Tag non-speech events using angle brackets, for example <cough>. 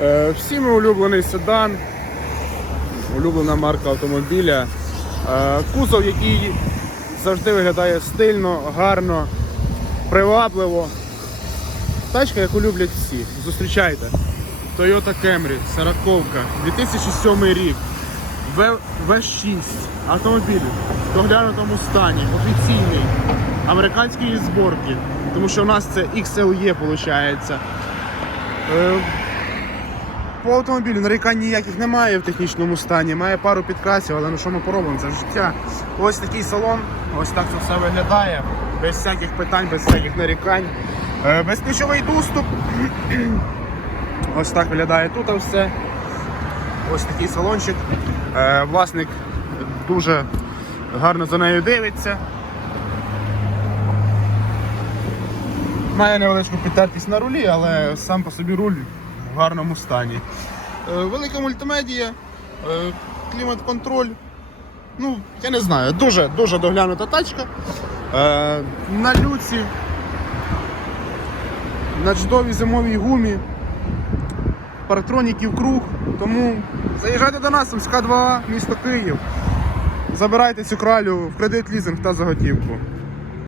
Е, Всім улюблений седан, улюблена марка автомобіля. Е, Кузов, який завжди виглядає стильно, гарно, привабливо. Тачка, яку люблять всі. Зустрічайте. Toyota Camry, 40 2007 рік. В- В6. Автомобіль в доглянутому стані, офіційний, американської зборки. Тому що у нас це XLE виходить. По автомобілю нарікань ніяких немає в технічному стані, має пару підкрасів, але ну що ми поробимо, це життя. Ось такий салон, ось так це все виглядає, без всяких питань, без всяких нарікань. Е, Безключовий доступ. <clears throat> Ось так виглядає тут все. Ось такий салончик. Е, Власник дуже гарно за нею дивиться. Має невеличку підтертість на рулі, але сам по собі руль в гарному стані. Е, Велика мультимедія, е, клімат-контроль. Ну, я не знаю, дуже дуже доглянута тачка. Е, На люці, на чудовій зимовій гумі, парктроніків круг. Тому заїжджайте до нас, Сумська 2, місто Київ. Забирайте цю кралю в кредит, лізинг та заготівку.